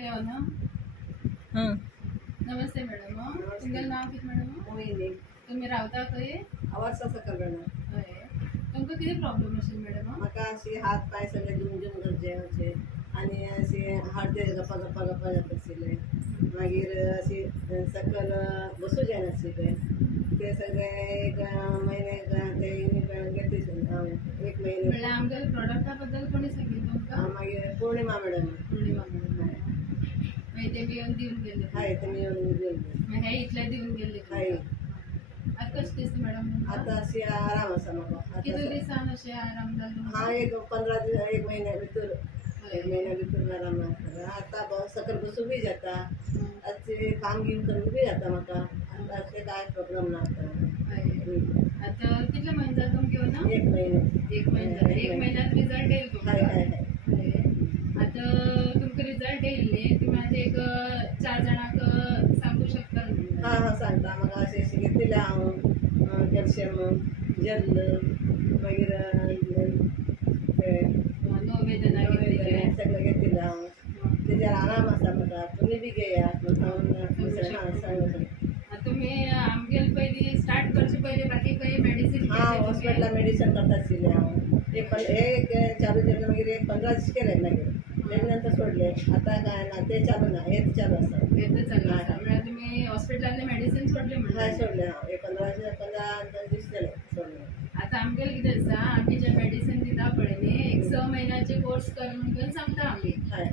ना. हां नमस्ते मॅडम. तुमचं नाव किती मॅडम? मोहिनी तुम्ही रावता खंय? आवाज कसा करना हय. तुमकां कितें प्रॉब्लेम आशिल्लो मॅडम? म्हाका अशी हात पाय सगळे झुमझुम करचे अशे आणि अशी हाडते गप्पा गप्पा गप्पा जाता आशिल्ले. मागीर अशी सकल बसूं जायनाशिल्ले. ते सगळे एक म्हयने ते घेतले हांव एक म्हयने. म्हणल्यार आमच्या प्रॉडक्टा बद्दल कोणी सांगितलं तुमकां? मागीर पूर्णिमा मॅडम पूर्णिमा मॅडम. मागीर ते येवन दिवन गेले. हाय तेमी येवन घेवन मागीर हे इतले दिवन गेले. हाय आतां कशें दिसता मॅडम तुमकां? आतां अशी आराम आसा म्हाका कितले आतां. दिसान अशें आराम जालो तुमकां? हांव एक 15 दीस एक महिन्या भितर एक महिन्या भितर आराम लागता. आतां सकल बसूं बी जाता. अशें काम घेवन करूंक बी जाता म्हाका. आतां अशें कांय प्रॉब्लेम ना आता. आता कितले महिने जाले तुमका घेऊन ना? एक महिने एक महिने झाले. एक महिन्यात रिझल्ट येईल हाय तुमका. हाय हाय आता तुमका रिझल्ट येईल न्ही. तुम्ही आता एक 4 जाणांक सांगू शकता न्ही? हा हा सांगता म्हाका अशें अशें घेतिल्लें हांव कॅल्शियम जल्ल मागीर ते वेदना घेतलेले. सगळें घेतिल्लें हांव. तेजेर आराम आसा म्हाका. तुमी बी घेयात सांगता. तुम्ही आमगेल पयलीं स्टार्ट करचे पयलीं बाकी खंय मेडिसीन हांव हॉस्पिटलान मेडिसीन करता आशिल्लें हांव. एक चालू केलें मागीर एक 15 दीस केलें मागीर तेजे नंतर सोडलें. आतां काय ना ते चालू ना हेच चालू आसा. चालू आसा. म्हणल्यार तुम्ही हॉस्पिटलांतले मेडिसीन सोडले हाय म्हणून? सोडलें हांव एक 15 दीस केले सोडलें. आता आमगेल कितें आसा, आमी जे मेडिसीन दिता पळय न्ही, एक 6 महिन्याचे कोर्स कर म्हणून सांगता आमी. हाय